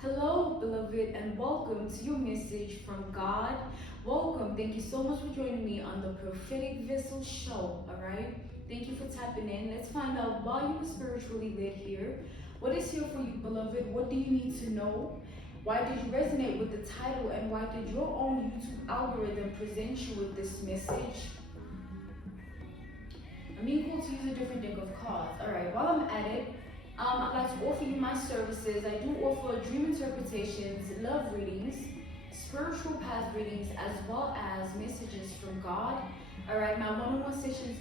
Hello, beloved, and welcome to your message from God. Welcome. Thank you so much for joining me on the Prophetic Vessel Show. All right. Thank you for tapping in. Let's find out why you were spiritually led here. What is here for you, beloved? What do you need to know? Why did you resonate with the title, and why did your own YouTube algorithm present you with this message? I'm being called to use a different deck of cards. All right. While I'm at it, I'd like to offer you my services. I do offer dream interpretations, love readings, spiritual path readings, as well as messages from God. All right, my one-on-one sessions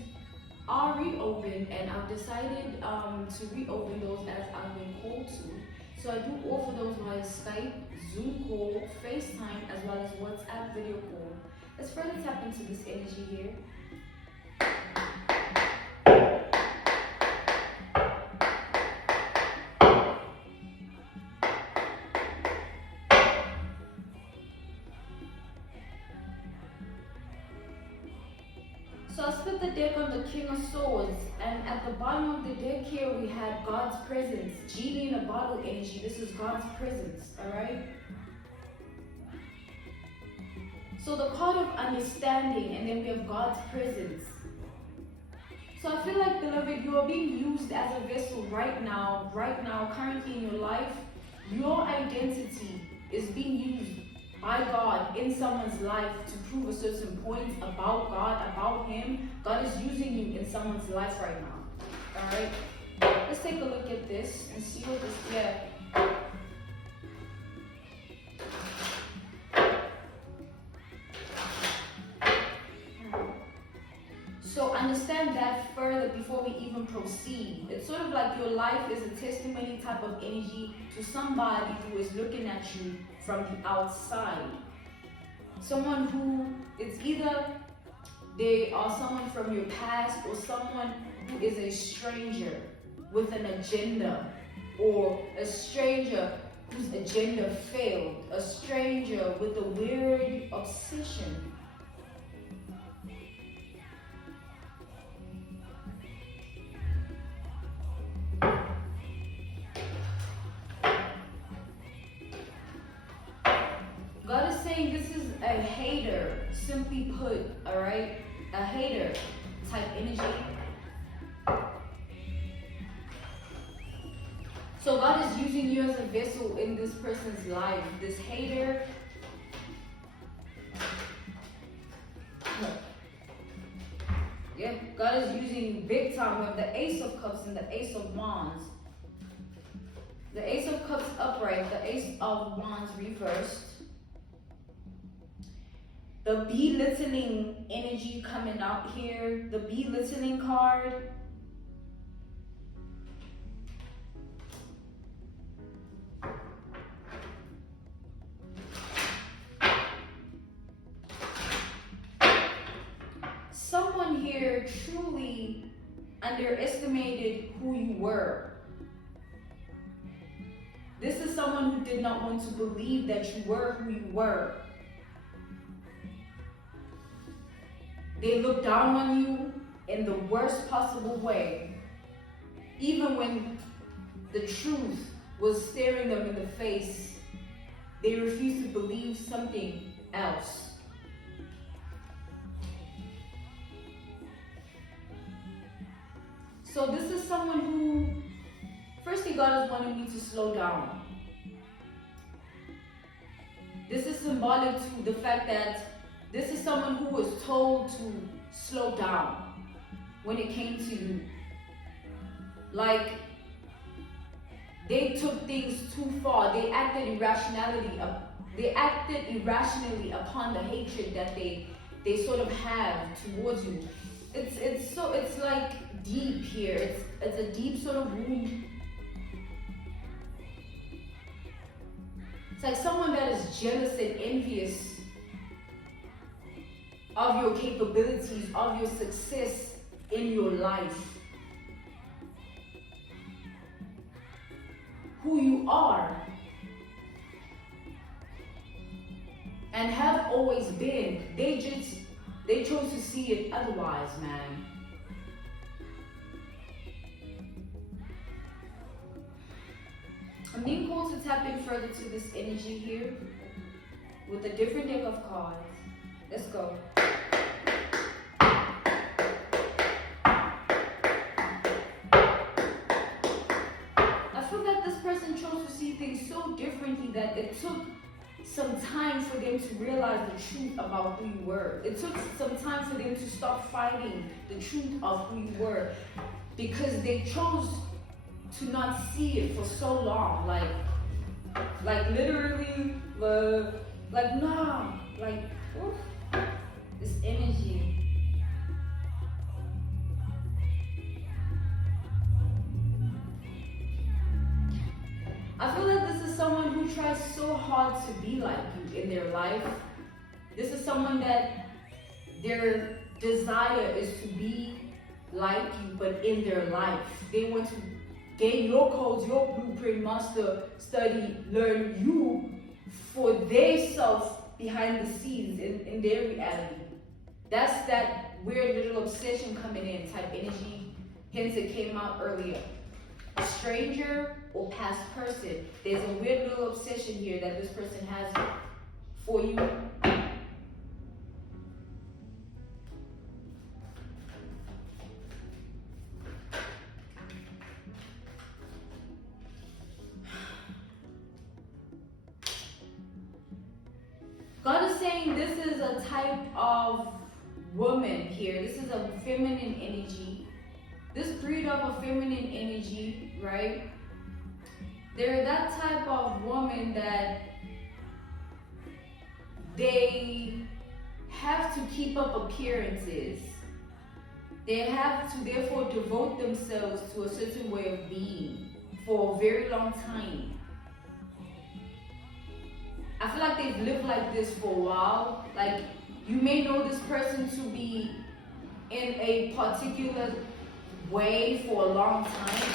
are reopened, and I've decided to reopen those as I've been called to. So I do offer those via Skype, Zoom call, FaceTime, as well as WhatsApp video call. Let's further tap into this energy here. So I split the deck on the King of Swords, and at the bottom of the deck here we have God's presence, genie in a bottle energy. This is God's presence, all right? So the card of understanding, and then we have God's presence. So I feel like, beloved, you are being used as a vessel right now, currently in your life. Your identity is being used by God in someone's life to prove a certain point about God, about Him. God is using you in someone's life right now. Alright? Let's take a look at this and see what this, So understand that further before we even proceed. It's sort of like your life is a testimony type of energy to somebody who is looking at you from the outside. Someone who is either they are someone from your past, or someone who is a stranger with an agenda, or a stranger whose agenda failed, a stranger with a weird obsession. God is saying this is a hater, simply put, all right? A hater type energy. So God is using you as a vessel in this person's life. This hater. Yeah, God is using you big time. We have the Ace of Cups and the Ace of Wands. The Ace of Cups upright, the Ace of Wands reversed. The belittling energy coming out here, the belittling card. Someone here truly underestimated who you were. This is someone who did not want to believe that you were who you were. They looked down on you in the worst possible way. Even when the truth was staring them in the face, they refused to believe something else. So this is someone who, firstly, God is wanting me to slow down. This is symbolic to the fact that this is someone who was told to slow down when it came to you. Like, they took things too far. They acted irrationally upon the hatred that they sort of have towards you. It's like deep here. It's a deep sort of wound. It's like someone that is jealous and envious of your capabilities, of your success in your life. Who you are. And have always been. They chose to see it otherwise, man. I'm being called to tap in further to this energy here with a different deck of cards. Let's go. I feel that this person chose to see things so differently that it took some time for them to realize the truth about who you were. It took some time for them to stop fighting the truth of who you were, because they chose to not see it for so long. Like literally, nah, oof, this energy. I feel like this is someone who tries so hard to be like you in their life. This is someone that their desire is to be like you, but in their life. They want to gain your codes, your blueprint, master, study, learn you for their self behind the scenes in their reality. That's that weird little obsession coming in type energy. Hence it came out earlier. A stranger or past person. There's a weird little obsession here that this person has for you. God is saying this is a type of woman here. This is a feminine energy. This breed of a feminine energy, right? They're that type of woman that they have to keep up appearances. They have to therefore devote themselves to a certain way of being for a very long time. I feel like they've lived like this for a while. Like, you may know this person to be in a particular way for a long time.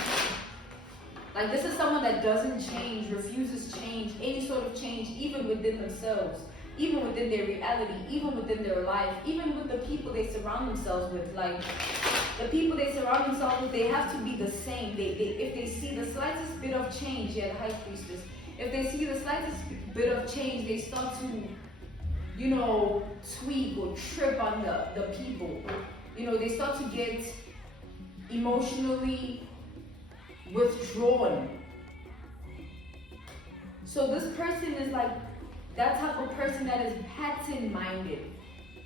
Like, this is someone that doesn't change, refuses change, any sort of change, even within themselves, even within their reality, even within their life, even with the people they surround themselves with. Like, the people they surround themselves with, they have to be the same. If they see the slightest bit of change, the High Priestess, if they see the slightest bit of change, they start to, tweak or trip on the people. They start to get emotionally withdrawn. So this person is like that type of person that is pattern-minded.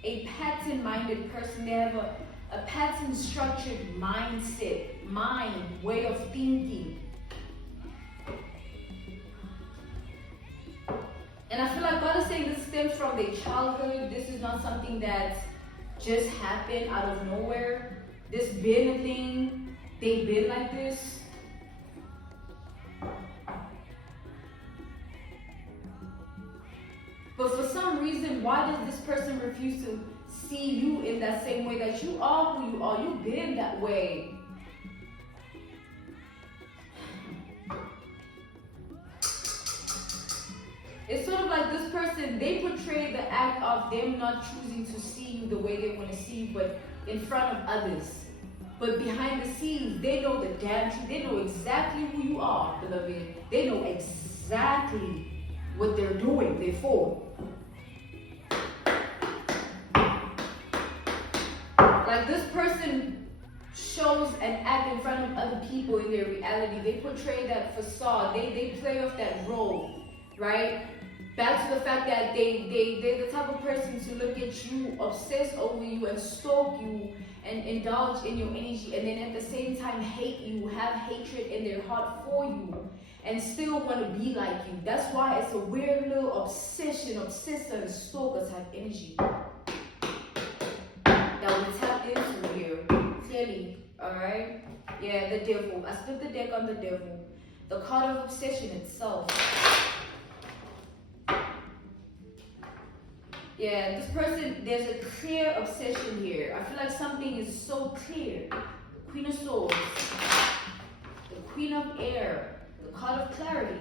A pattern-minded person. They have a pattern-structured mindset, way of thinking. And I feel like God is saying this stems from their childhood. This is not something that just happened out of nowhere. This been a thing. They've been like this. But for some reason, why does this person refuse to see you in that same way that you are who you are? You've been that way. It's sort of like this person, they portray the act of them not choosing to see you the way they want to see you, but in front of others. But behind the scenes, they know the damn truth. They know exactly who you are, beloved. They know exactly what they're doing. They're for. Like, this person shows and act in front of other people in their reality. They portray that facade. They play off that role, right? Back to the fact that they're the type of person to look at you, obsess over you, and stalk you, and indulge in your energy, and then at the same time hate you, have hatred in their heart for you, and still want to be like you. That's why it's a weird little obsession, obsessor, and stalker type energy that we tapped into here, clearly, alright? Yeah, the devil. I split the deck on the devil. The card of obsession itself. Yeah, this person, there's a clear obsession here. I feel like something is so clear. The Queen of Swords, the Queen of Air, the card of clarity.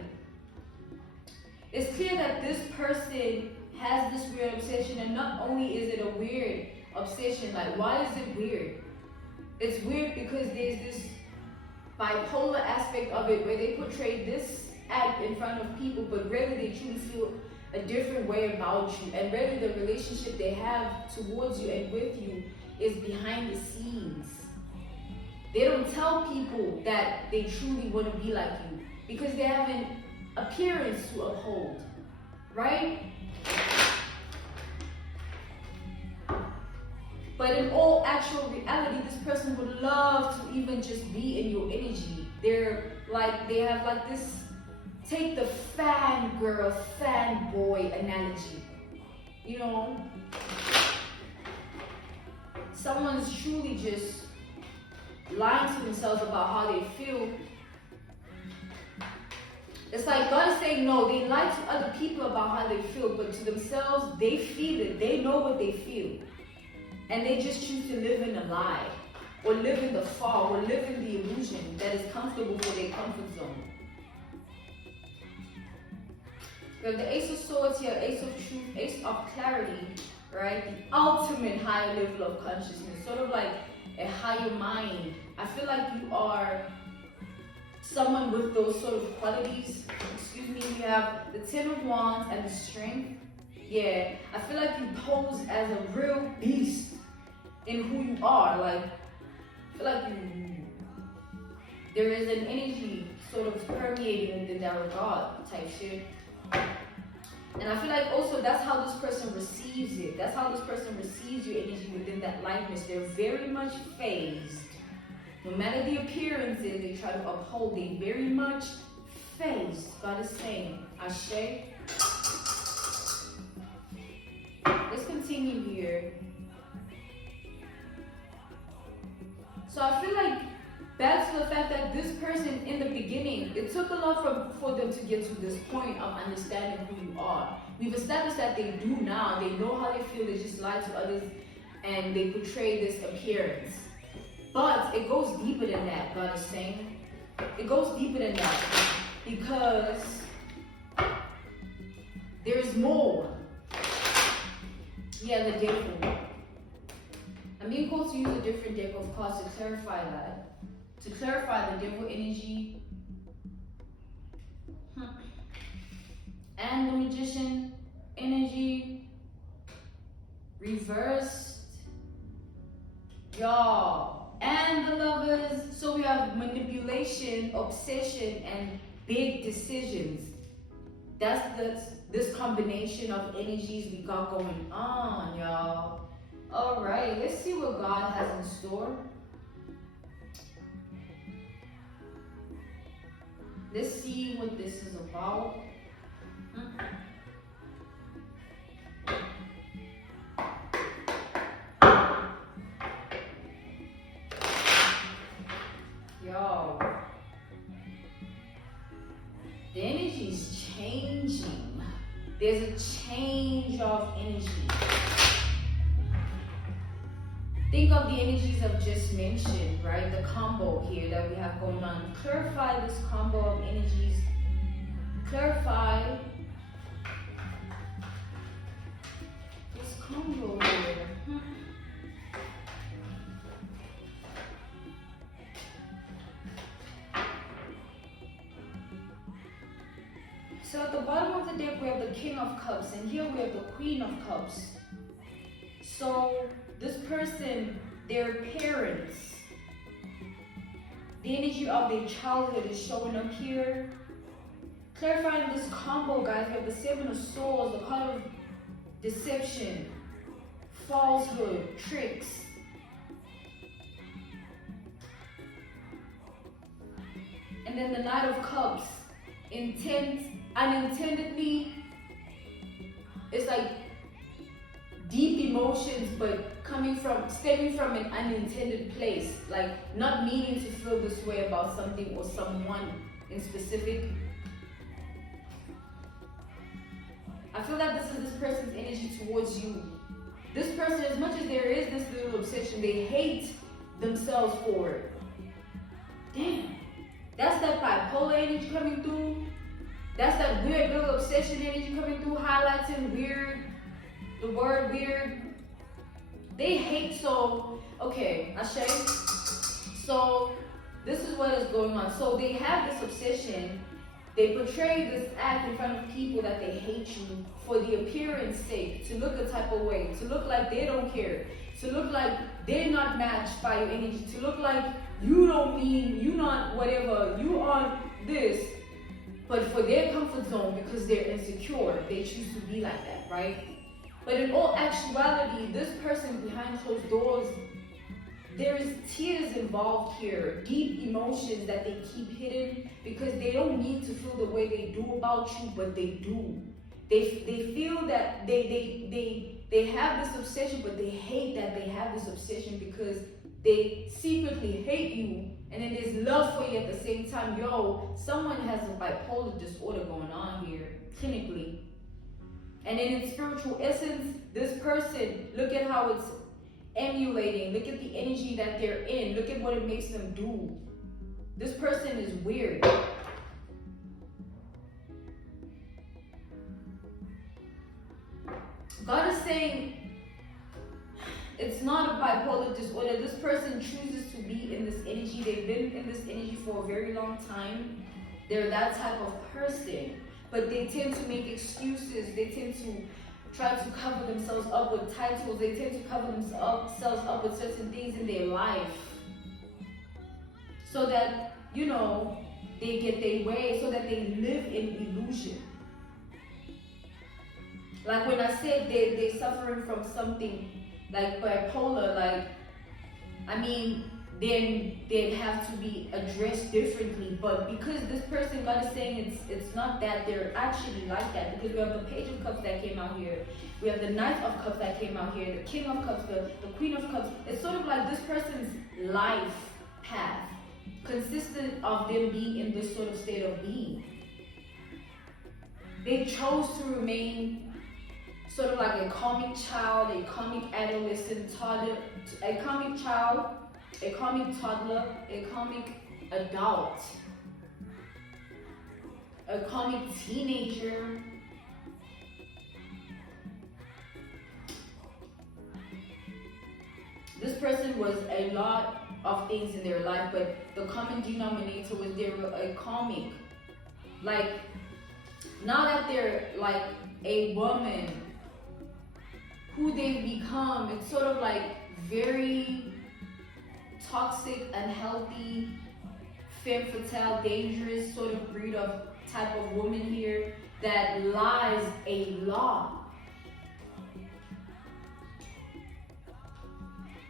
It's clear that this person has this weird obsession, and not only is it a weird obsession, like, why is it weird? It's weird because there's this bipolar aspect of it where they portray this act in front of people, but really they truly feel a different way about you, and really the relationship they have towards you and with you is behind the scenes. They don't tell people that they truly want to be like you because they have an appearance to uphold, right? But in all actual reality, this person would love to even just be in your energy. They have like this, take the fangirl, fanboy analogy. You know, someone's truly just lying to themselves about how they feel. It's like God is saying no, they lie to other people about how they feel, but to themselves, they feel it. They know what they feel. And they just choose to live in a lie, or live in the fog, or live in the illusion that is comfortable for their comfort zone. We have the Ace of Swords here, Ace of Truth, Ace of Clarity, right? The ultimate higher level of consciousness, sort of like a higher mind. I feel like you are someone with those sort of qualities. Excuse me, we have the Ten of Wands and the Strength. Yeah, I feel like you pose as a real beast in who you are. Like, I feel like there is an energy sort of permeating within that regard type shit. And I feel like also that's how this person receives it. That's how this person receives your energy within that lightness. They're very much phased. No matter the appearances they try to uphold, they very much phased. God is saying, Ashe. Let's continue here. So I feel like back to the fact that this person in the beginning, it took a lot for them to get to this point of understanding who you are. We've established that they do now. They know how they feel. They just lie to others and they portray this appearance. But it goes deeper than that, God is saying. It goes deeper than that because there is more. Yeah, the devil. I'm being called to use a different deck of cards to clarify that. To clarify the devil energy. And the magician energy. Reversed. Y'all. And the lovers. So we have manipulation, obsession, and big decisions. That's this combination of energies we got going on, y'all. All right, let's see what God has in store. Let's see what this is about. Yo, the energy is changing. There's a change of energy. Think of the energies I've just mentioned, right? The combo here that we have going on. Clarify this combo of energies. Clarify this combo here. So at the bottom of the deck we have the King of Cups, and here we have the Queen of Cups. So this person, their parents, the energy of their childhood is showing up here. Clarifying this combo, guys, we have the Seven of Swords, the card of deception, falsehood, tricks. And then the Knight of Cups, unintendedly, it's like deep emotions, but stemming from an unintended place, like not meaning to feel this way about something or someone in specific. I feel like this is this person's energy towards you. This person, as much as there is this little obsession, they hate themselves for it. Damn, that's that bipolar energy coming through. That's that weird little obsession energy coming through, highlighting weird, the word weird. They hate, so, okay, Ashe. So, this is what is going on. So, they have this obsession, They portray this act in front of people that they hate you for the appearance sake, to look a type of way, to look like they don't care, to look like they're not matched by your energy, to look like you don't mean, you not whatever, you aren't this. But for their comfort zone, because they're insecure, they choose to be like that, right? But in all actuality, this person behind closed doors, there's tears involved here, deep emotions that they keep hidden because they don't mean to feel the way they do about you, but they do. They feel that they have this obsession, but they hate that they have this obsession because they secretly hate you, and then there's love for you at the same time. Yo, someone has a bipolar disorder going on here, clinically. And then in spiritual essence, this person, look at how it's emulating. Look at the energy that they're in. Look at what it makes them do. This person is weird. God is saying it's not a bipolar disorder. This person chooses to be in this energy. They've been in this energy for a very long time. They're that type of person. But they tend to make excuses. They tend to try to cover themselves up with titles. They tend to cover themselves up with certain things in their life, so that, you know, they get their way, so that they live in illusion. Like when I said they're suffering from something like bipolar, like, I mean, then they'd have to be addressed differently. But because this person, God is saying it's not that they're actually like that, because we have the Page of Cups that came out here, we have the Knight of Cups that came out here, the King of Cups, the Queen of Cups. It's sort of like this person's life path consisted of them being in this sort of state of being. They chose to remain sort of like a karmic child, a karmic adolescent, toddler, a karmic child, a karmic toddler, a karmic adult, a karmic teenager. This person was a lot of things in their life, but the common denominator was they were a karmic. Like, now that they're like a woman, who they become, it's sort of like very toxic, unhealthy, femme fatale, dangerous sort of breed of type of woman here that lies a lot.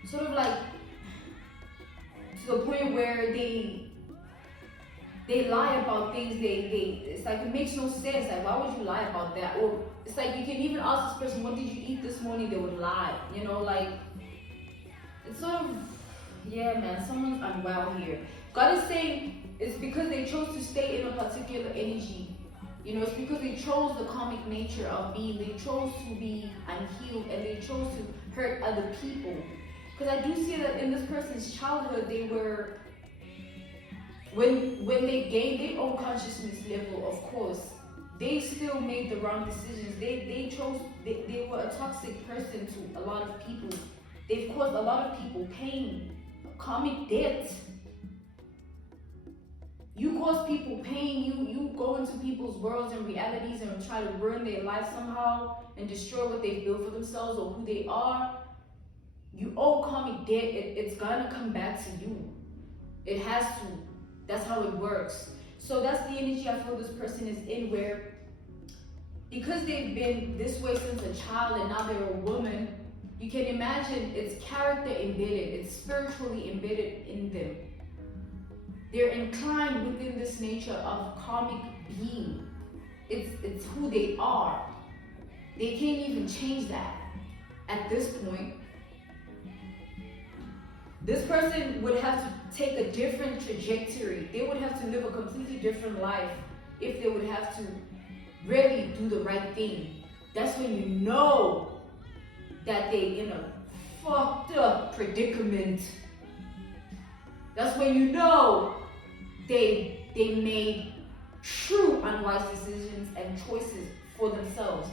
Sort of like to the point where they lie about things. It's like it makes no sense. Like, why would you lie about that? Or it's like you can even ask this person, what did you eat this morning? They would lie. You know, like, it's sort of, yeah, man, someone's unwell here. God is saying it's because they chose to stay in a particular energy. You know, it's because they chose the karmic nature of being. They chose to be unhealed, and they chose to hurt other people. Because I do see that in this person's childhood, they were, when they gained their own consciousness level, of course, they still made the wrong decisions. They were a toxic person to a lot of people. They've caused a lot of people pain, karmic debt. You cause people pain, you go into people's worlds and realities and try to ruin their life somehow and destroy what they've built for themselves or who they are. You owe karmic debt. It's gonna come back to you. It has to. That's how it works. So that's the energy I feel this person is in, where because they've been this way since a child and now they're a woman, you can imagine it's character embedded, it's spiritually embedded in them. They're inclined within this nature of karmic being. It's who they are. They can't even change that at this point. This person would have to take a different trajectory. They would have to live a completely different life if they would have to really do the right thing. That's when you know that they're in a fucked up predicament. That's when you know they made true unwise decisions and choices for themselves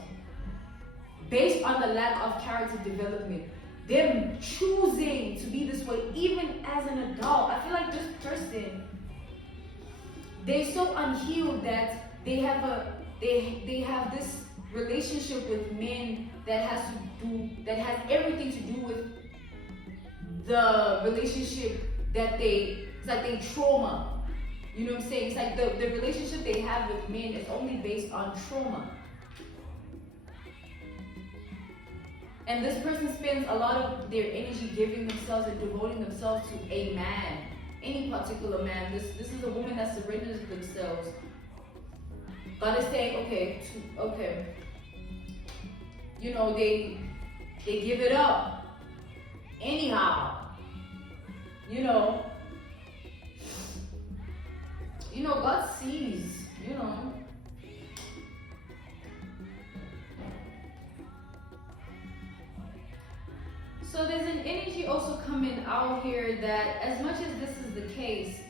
based on the lack of character development. Them choosing to be this way even as an adult. I feel like this person, they're so unhealed that they have this relationship with men that has everything to do with the relationship that it's like they trauma. You know what I'm saying? It's like the relationship they have with men is only based on trauma. And this person spends a lot of their energy giving themselves and devoting themselves to a man, any particular man. This is a woman that surrenders themselves. God is saying, okay, you know, they give it up anyhow. You know, God sees, you know. So there's an energy also coming out here that as much as this is the case,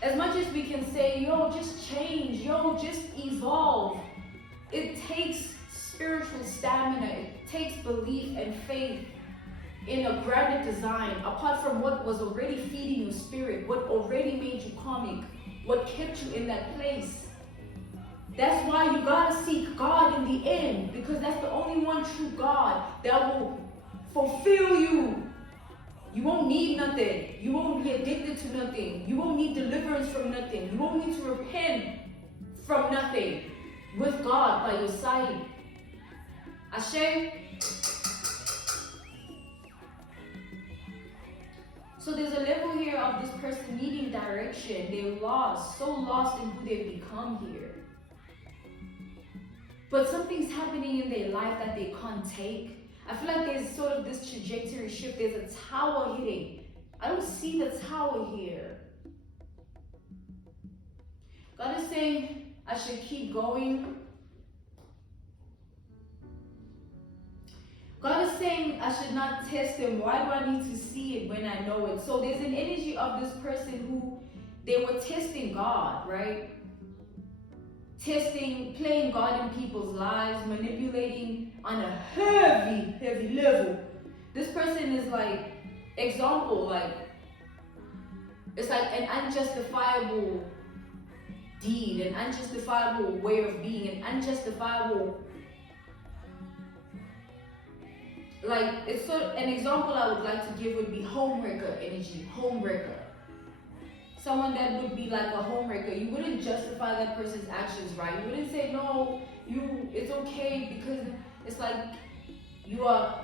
as much as we can say, yo, just change, yo, just evolve, it takes spiritual stamina, it takes belief and faith in a grander design, apart from what was already feeding your spirit, what already made you karmic, what kept you in that place. That's why you gotta seek God in the end, because that's the only one true God that will fulfill you. You won't need nothing. You won't be addicted to nothing. You won't need deliverance from nothing. You won't need to repent from nothing with God by your side. Ashe? So there's a level here of this person needing direction. They're lost, so lost in who they've become here. But something's happening in their life that they can't take. I feel like there's sort of this trajectory shift. There's a tower hitting. I don't see the tower here. God is saying I should keep going. God is saying I should not test him. Why do I need to see it when I know it? So there's an energy of this person who they were testing God, right? Playing God in people's lives, manipulating on a heavy level. This person is like, example, like, it's like an unjustifiable deed, an unjustifiable way of being, an unjustifiable, like, it's sort of, an example I would like to give would be homewrecker energy, homewrecker. Someone that would be like a homewrecker, you wouldn't justify that person's actions, right? You wouldn't say, no, it's okay, because it's like you are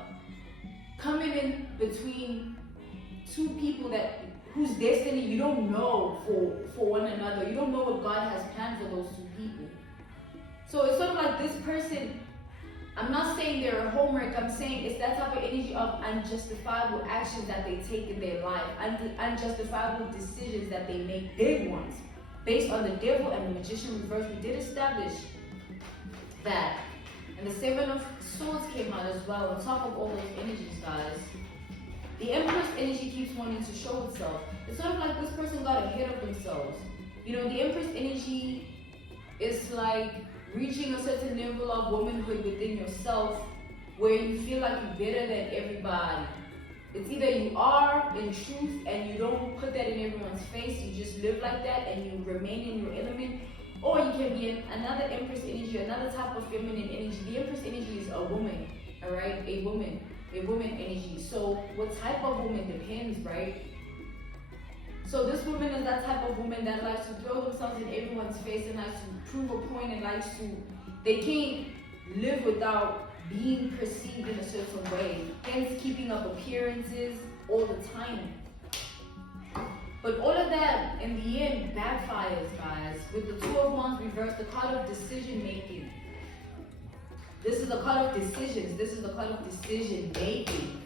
coming in between two people whose destiny you don't know for one another. You don't know what God has planned for those two people. So it's sort of like this person, I'm not saying they're a homewrecker, I'm saying it's that type of energy of unjustifiable actions that they take in their life, unjustifiable decisions that they make, big ones, based on the devil and the magician reverse. We did establish that. And the Seven of Swords came out as well, on top of all those energies, guys. The Empress energy keeps wanting to show itself. It's sort of like this person got ahead of themselves. You know, the Empress energy is like reaching a certain level of womanhood within yourself where you feel like you're better than everybody. It's either you are in truth and you don't put that in everyone's face, you just live like that and you remain in your element, or you can be another Empress energy, another type of feminine energy. The Empress energy is a woman, all right? A woman energy. So what type of woman depends, right? So this woman is that type of woman that likes to throw themselves in everyone's face and likes to prove a point and likes to, they can't live without being perceived in a certain way. Hence keeping up appearances all the time. But all of that in the end backfires, guys. With the Two of Wands reversed, the card of decision making. This is the card of decisions. This is the card of decision making.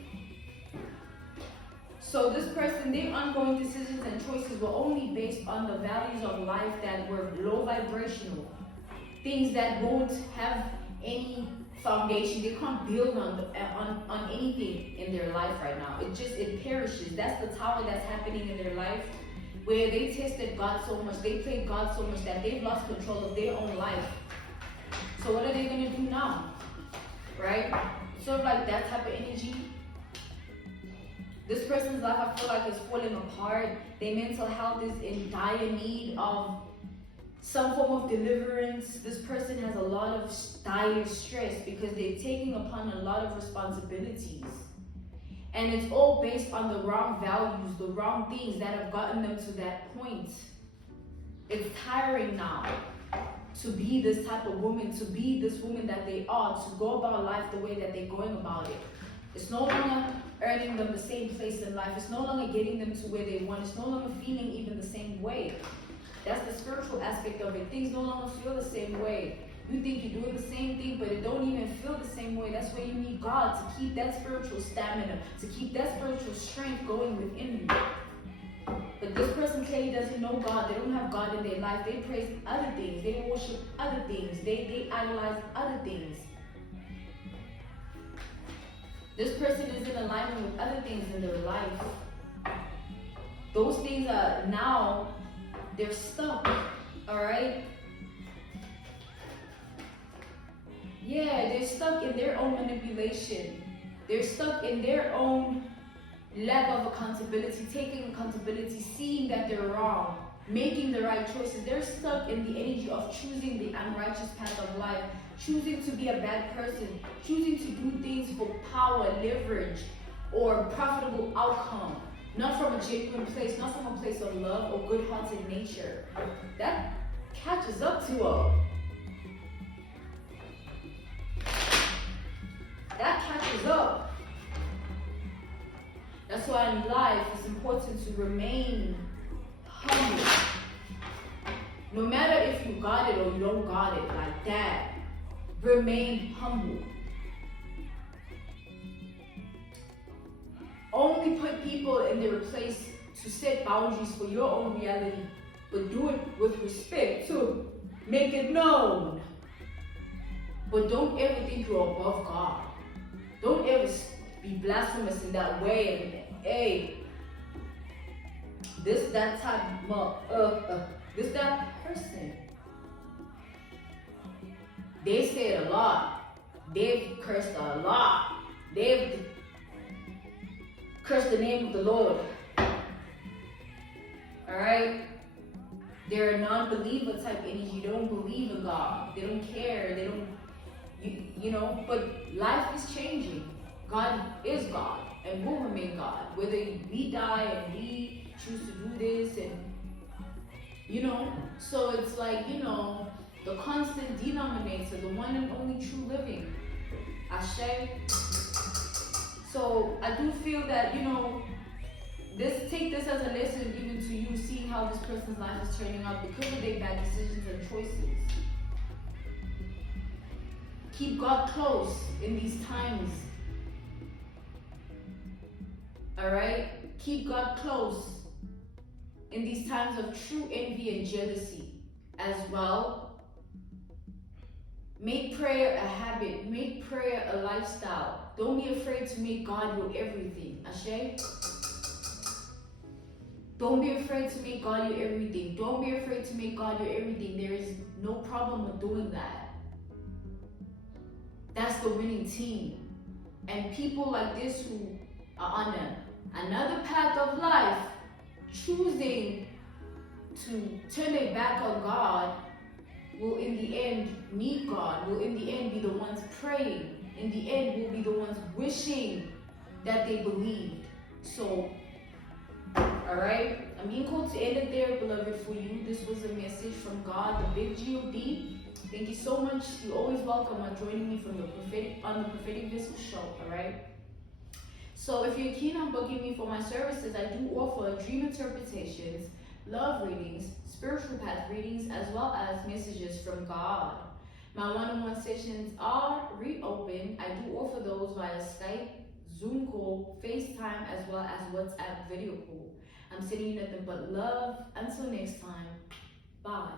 So this person, their ongoing decisions and choices were only based on the values of life that were low vibrational. Things that won't have any foundation. They can't build on anything in their life right now. It perishes. That's the tower that's happening in their life, where they tested God so much, they played God so much that they've lost control of their own life. So what are they going to do now? Right? Sort of like that type of energy. This person's life, I feel like, is falling apart. Their mental health is in dire need of some form of deliverance. This person has a lot of dire stress because they're taking upon a lot of responsibilities. And it's all based on the wrong values, the wrong things that have gotten them to that point. It's tiring now to be this type of woman, to be this woman that they are, to go about life the way that they're going about it. It's no longer earning them the same place in life. It's no longer getting them to where they want. It's no longer feeling even the same way. That's the spiritual aspect of it. Things no longer feel the same way. You think you're doing the same thing, but it don't even feel the same way. That's where you need God to keep that spiritual stamina, to keep that spiritual strength going within you. But this person clearly doesn't know God. They don't have God in their life. They praise other things. They worship other things. They idolize other things. This person is in alignment with other things in their life. Those things are now, they're stuck. Alright? Yeah, they're stuck in their own manipulation. They're stuck in their own lack of accountability, taking accountability, seeing that they're wrong, making the right choices. They're stuck in the energy of choosing the unrighteous path of life, choosing to be a bad person, choosing to do things for power, leverage, or profitable outcome, not from a genuine place, not from a place of love or good-hearted nature. That catches up to her. That catches up. That's why in life it's important to remain humble. No matter if you got it or you don't got it, like that, remain humble. Only put people in their place to set boundaries for your own reality, but do it with respect too. Make it known. But don't ever think you're above God. Don't ever be blasphemous in that way. And, hey, that person. They said a lot. They've cursed a lot. They've cursed the name of the Lord. Alright? They're a non-believer type energy. They don't believe in God. They don't care. They don't, you know, but life is changing. God is God and will remain God. Whether we die and we choose to do this and, you know, so it's like, you know, the constant denominator, the one and only true living. Ashe. So I do feel that, you know, take this as a lesson even to you, seeing how this person's life is turning out because of their bad decisions and choices. Keep God close in these times. Alright? Keep God close in these times of true envy and jealousy as well. Make prayer a habit. Make prayer a lifestyle. Don't be afraid to make God your everything. Ashe? Don't be afraid to make God your everything. Don't be afraid to make God your everything. There is no problem with doing that. That's the winning team. And people like this who are on another path of life, choosing to turn their back on God, will in the end meet God, will in the end be the ones praying, in the end will be the ones wishing that they believed. So, alright, I'm being called to end it there, beloved, for you. This was a message from God, the big G-O-D. Thank you so much. You're always welcome on joining me from on the Prophetic Vessel Show, alright? So if you're keen on booking me for my services, I do offer dream interpretations, love readings, spiritual path readings, as well as messages from God. My one-on-one sessions are reopened. I do offer those via Skype, Zoom call, FaceTime, as well as WhatsApp video call. I'm sending you nothing but love. Until next time, bye.